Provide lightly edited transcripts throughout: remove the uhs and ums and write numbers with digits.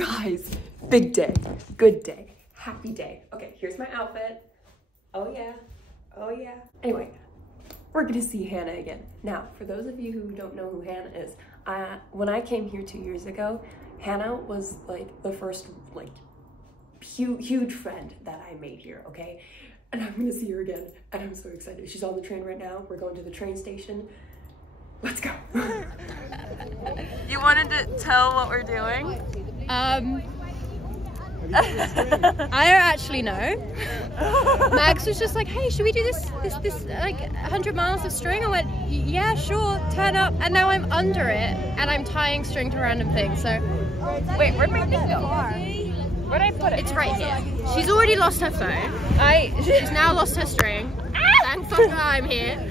Guys, big day, good day, happy day. Okay, here's my outfit. Oh yeah, oh yeah. Anyway, we're gonna see Hannah again. Now, for those of you who don't know who Hannah is, when I came here 2 years ago, Hannah was like the first like huge friend that I made here, okay? And I'm gonna see her again, and I'm so excited. She's on the train right now. We're going to the train station. Let's go. You wanted to tell what we're doing? I don't actually know. Max was just like, hey, should we do this like 100 miles of string? I went, yeah, sure, turn up. And now I'm under it and I'm tying string to random things. So wait, where'd my thing go? Where'd I put it? It's right here. She's already lost her phone. She's now lost her string. Thank fuck I'm here.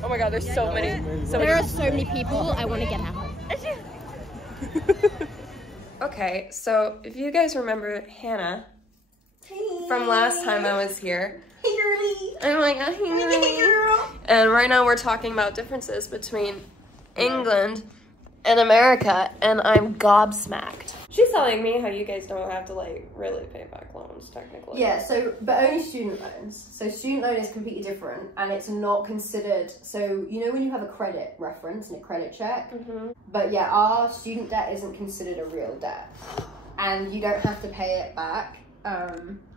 Oh my god, there's so many. There are so many people. I want to get out. Okay, so if you guys remember Hannah from last time I was here. Oh my god, and right now we're talking about differences between England and America, and I'm gobsmacked. She's telling me how you guys don't have to like really pay back loans technically. Yeah, so but only student loans. So student loan is completely different and it's not considered, so you know when you have a credit reference and a credit check? But yeah, our student debt isn't considered a real debt and you don't have to pay it back.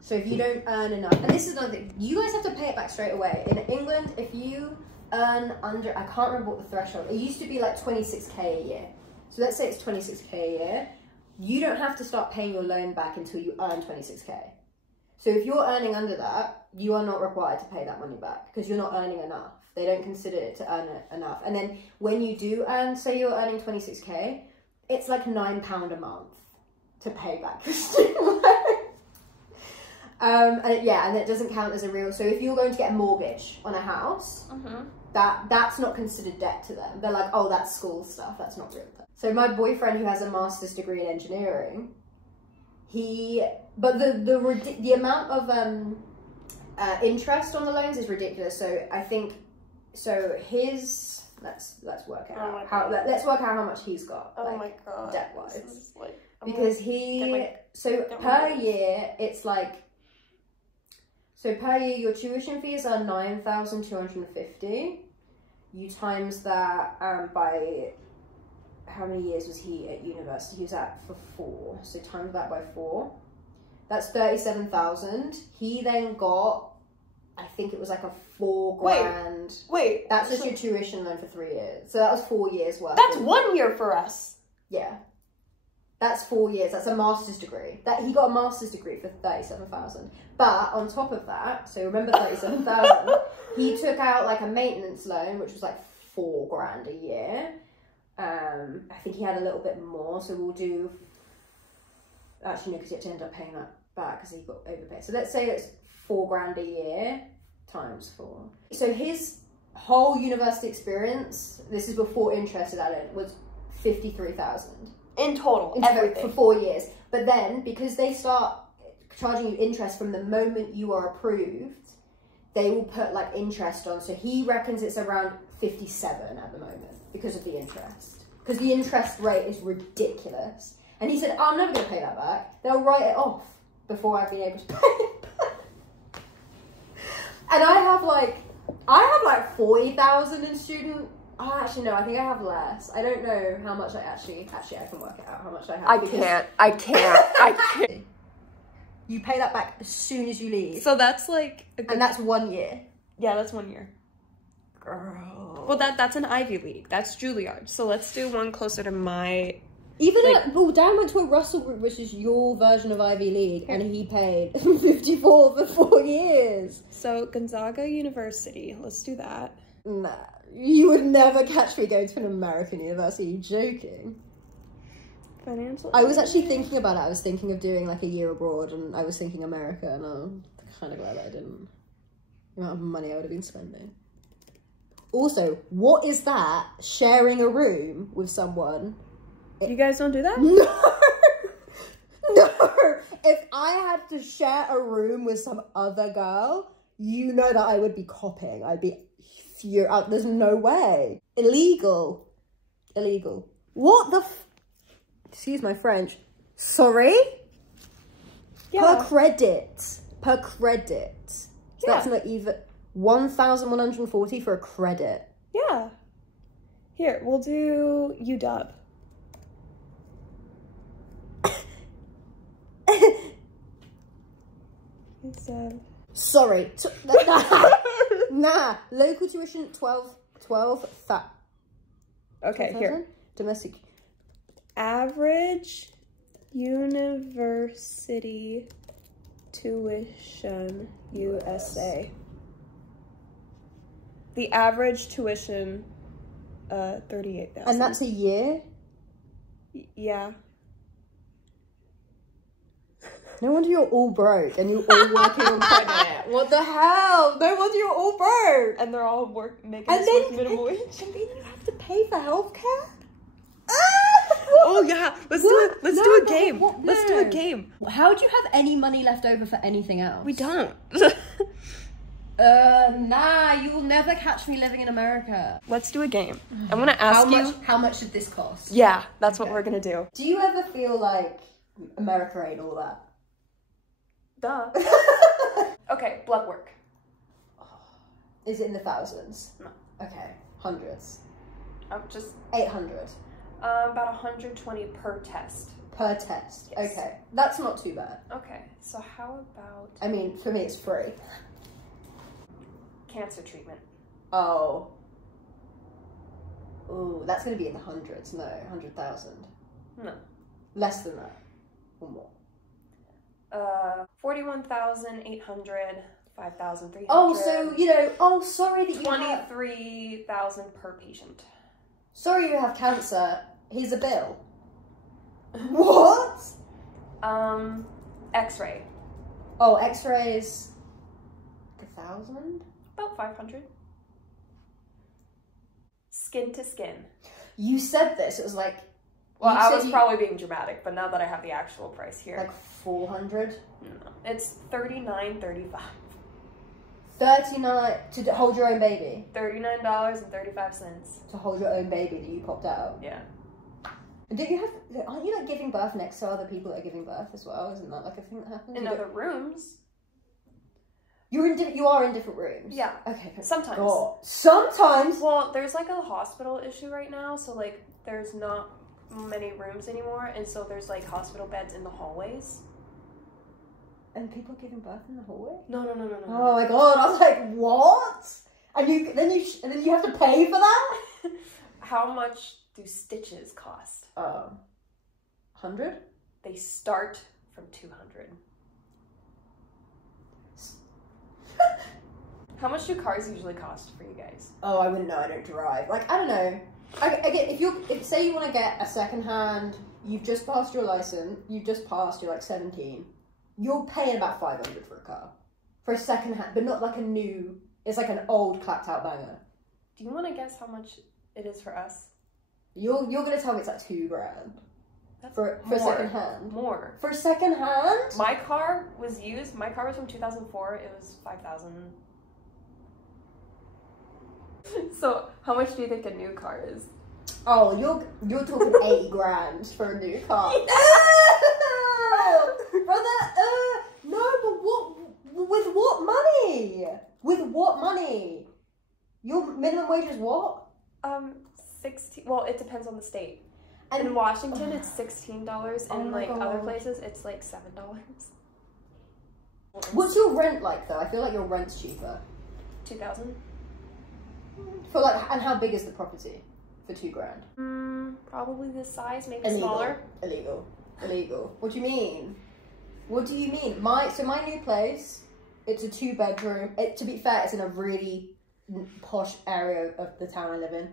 So if you don't earn enough, and this is another thing, you guys have to pay it back straight away. In England, if you earn under, I can't remember what the threshold, it used to be like 26k a year. So let's say it's 26k a year, you don't have to start paying your loan back until you earn 26k. So if you're earning under that, you are not required to pay that money back because you're not earning enough. They don't consider it to earn enough. And then when you do earn, say you're earning 26k, it's like £9 a month to pay back your student loan. And yeah, and it doesn't count as a real, so if you're going to get a mortgage on a house, that's not considered debt to them. They're like, oh, that's school stuff, that's not real debt. So my boyfriend who has a master's degree in engineering, but the amount of interest on the loans is ridiculous. So I think, so his, let's work out let's work out how much he's got. Oh my god. Debt wise. Like, because per year it's like, so per year your tuition fees are 9,250. You times that by, how many years was he at university? He was at for 4. So times that by 4. That's 37,000. He then got, I think it was like a 4 grand. Wait. That's just your tuition loan for 3 years. So that was 4 years worth. That's 1 year for us. Yeah. That's 4 years. That's a master's degree. He got a master's degree for 37,000. But on top of that, so remember 37,000, he took out like a maintenance loan, which was like 4 grand a year. I think he had a little bit more, so we'll do, actually no, because he had to end up paying that back because he got overpaid. So let's say it's 4 grand a year times 4. So his whole university experience, this is before interest added, was 53,000. In total, everything. For 4 years. But then, because they start charging you interest from the moment you are approved, they will put like interest on. So he reckons it's around 57 at the moment because of the interest. Because the interest rate is ridiculous. And he said, I'm never going to pay that back. They'll write it off before I've been able to pay it back. And I have like 40,000 in student. Oh, actually, no, I think I have less. I don't know how much I actually I can work it out how much I have. I can't. You pay that back as soon as you leave. So that's like... And that's 1 year. Yeah, that's 1 year. Girl. Well, that's an Ivy League. That's Juilliard. So let's do one closer to my... Even well, Dan went to a Russell Group, which is your version of Ivy League, and he paid 54 for 4 years. So Gonzaga University. Let's do that. Nah. You would never catch me going to an American university. Are you joking? Financial. I was actually thinking about it. I was thinking of doing like a year abroad, and I was thinking America, and I'm kind of glad that I didn't. The amount of money I would have been spending. Also, what is that? Sharing a room with someone? You guys don't do that? No! No! If I had to share a room with some other girl, you know that I would be copying. I'd be... There's no way. Illegal. What the excuse my French. Sorry? Yeah. Per credit. Per credit. So Yeah. that's not even 1,140 for a credit. Yeah. Here, we'll do UW. Sorry. Nah. Local tuition 12 Okay, here. Domestic. Average university tuition USA. The average tuition, 38,000. And that's a year? Yeah. No wonder you're all broke and you're all working on credit. What the hell? No wonder you're all broke. And they're all making And this then, work minimum wage. and then you have to pay for healthcare? Oh yeah, let's do a game. Let's do a game. How do you have any money left over for anything else? We don't. Nah, you will never catch me living in America. Let's do a game. I'm gonna ask you. How much did this cost? Yeah, that's what we're gonna do. Do you ever feel like America ain't all that? Duh. Okay, blood work. Is it in the thousands? No. Okay, hundreds. I'm just 800 about 120 per test. per test. Yes. Okay, that's not too bad. Okay, so how about I mean, for me, it's free. cancer treatment? Oh. Ooh, that's gonna be in the hundreds. No, 100,000. No. Less than that, or more. 41,800, 5,300. Oh, so you know. Oh, sorry that you have. 23,000 per patient. Sorry you have cancer. Here's a bill. What? X-ray. Oh, X-rays. 1,000. About 500. Skin to skin. You said this. It was like. Well, you I said was you- probably being dramatic, but now that I have the actual price here, like 400. no, it's $39.35. 39 to hold your own baby. $39.35. To hold your own baby that you popped out. Yeah. And don't you have? Aren't you like giving birth next to other people that are giving birth as well? Isn't that like a thing that happens? In other rooms. You are in different rooms. Yeah. Okay. But Sometimes. God. Sometimes. Well, there's like a hospital issue right now, so like there's not many rooms anymore, and so there's like hospital beds in the hallways. And people are giving birth in the hallway. No. Oh my God! I was like, what? And then you have to pay for that. How much do stitches cost? 100. They start from 200. How much do cars usually cost for you guys? Oh, I wouldn't know. I don't drive. Like, I don't know. I get if say you want to get a second-hand, you've just passed your license, you're like 17, you're paying about 500 for a car. For a second-hand, but not like a new, it's like an old clapped out banger. Do you want to guess how much it is for us? You're going to tell me it's like $2,000. That's For a second-hand? More. For a second-hand? My car was used, my car was from 2004, it was 5,000. So, how much do you think a new car is? Oh, you're talking 80 grand for a new car. No! Brother, no, but with what money? With what money? Your minimum wage is what? 16, well, it depends on the state. And in Washington, it's $16, Oh and my like other God. places, it's like $7. What's your rent like though? I feel like your rent's cheaper. 2,000? For like, and how big is the property for $2,000? Probably this size, maybe Illegal. smaller. Illegal. What do you mean? What do you mean? My new place, it's a 2-bedroom. To be fair, it's in a really posh area of the town I live in,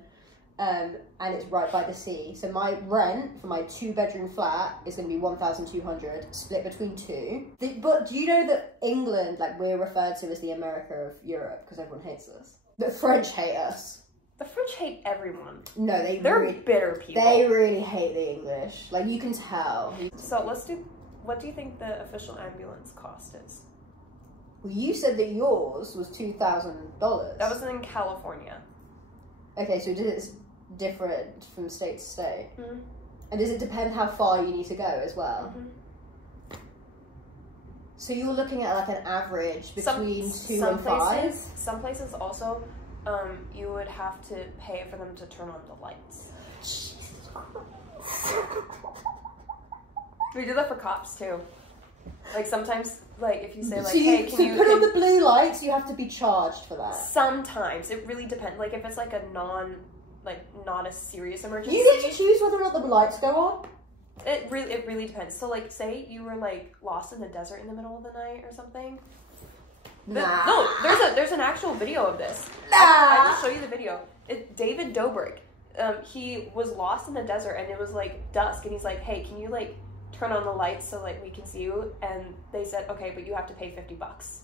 and it's right by the sea. So my rent for my 2-bedroom flat is going to be 1,200, split between two. But do you know that England, like we're referred to as the America of Europe because everyone hates us. The French hate us. The French hate everyone. No, They're really, bitter people. they really hate the English. Like you can tell. So what do you think the official ambulance cost is? Well, you said that yours was $2,000. That was in California. Okay, so it's different from state to state. And does it depend how far you need to go as well? So you're looking at like an average between 2 and 5? Some places also, you would have to pay for them to turn on the lights. Jesus Christ. We do that for cops too. Like sometimes, like if you say like, so hey, can you put on the blue lights, you have to be charged for that? Sometimes. It really depends. Like if it's like a not a serious emergency. You get to choose whether or not the lights go on? It really depends. So like say you were like lost in the desert in the middle of the night or something. Nah. No, there's an actual video of this. Nah. I will show you the video. David Dobrik. He was lost in the desert and it was like dusk and he's like, hey, can you like turn on the lights so like we can see you? And they said, okay, but you have to pay $50.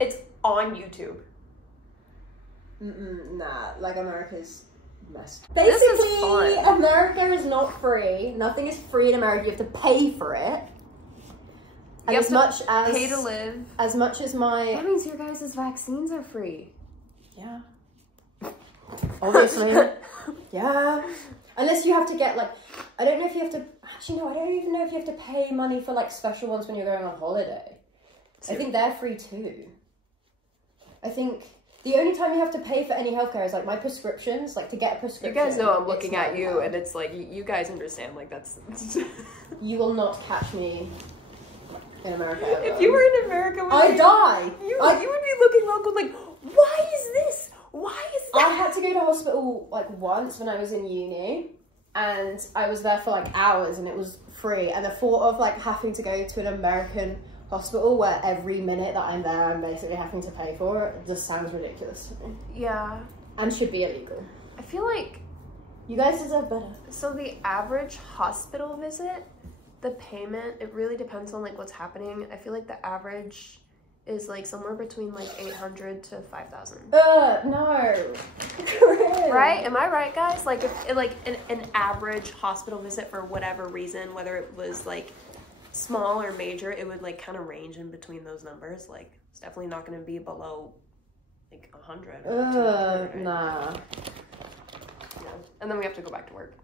It's on YouTube. Nah, like America's messed. This is Basically, fun. America is not free. Nothing is free in America. You have to pay for it. And as much as pay to live. As much as my That means your guys' vaccines are free. yeah, obviously, yeah. Unless you have to get like, I don't know if you have to. Actually, no, I don't even know if you have to pay money for like special ones when you're going on holiday. I think they're free too. I think the only time you have to pay for any healthcare is like my prescriptions, like to get a prescription. You guys know I'm looking it's at you, and it's like you guys understand. Like that's. You will not catch me in America ever. If you were in America, I'd die. You would be looking around going like, why is this? Why is that? I had to go to hospital like once when I was in uni, and I was there for like hours, and it was free. And the thought of like having to go to an American hospital where every minute that I'm there, I'm basically having to pay for it just sounds ridiculous to me. Yeah. And should be illegal. I feel like You guys deserve better. so the average hospital visit, the payment, it really depends on like what's happening. I feel like the average is like somewhere between like 800 to 5,000. No. Right? Am I right, guys? Like if like an average hospital visit for whatever reason, whether it was like small or major, it would like kind of range in between those numbers. Like it's definitely not going to be below like 100 or 200, right? Nah. Yeah. And then we have to go back to work.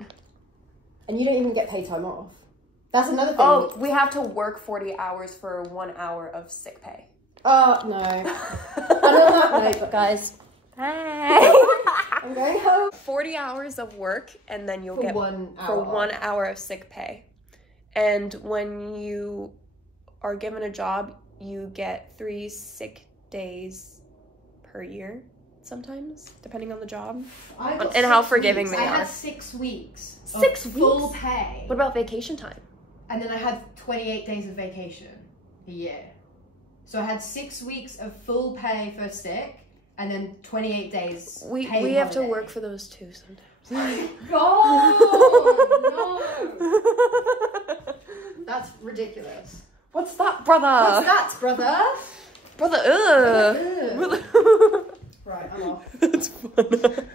And you don't even get paid time off. That's another thing. Oh, we have to work 40 hours for 1 hour of sick pay. Oh, no. I don't have no, but guys. Hey. I'm going home. 40 hours of work, and then you'll For get 1 hour. for 1 hour of sick pay. And when you are given a job, you get 3 sick days per year, sometimes, depending on the job. And how forgiving they are. I had 6 weeks. 6 of full weeks? pay. What about vacation time? And then I had 28 days of vacation a year. So I had 6 weks of full pay for sick, and then 28 days We paid have to holiday. work for those too sometimes. God, no. That's ridiculous. What's that, brother? What's that, brother? Brother, ugh. Right, I'm off. That's fun.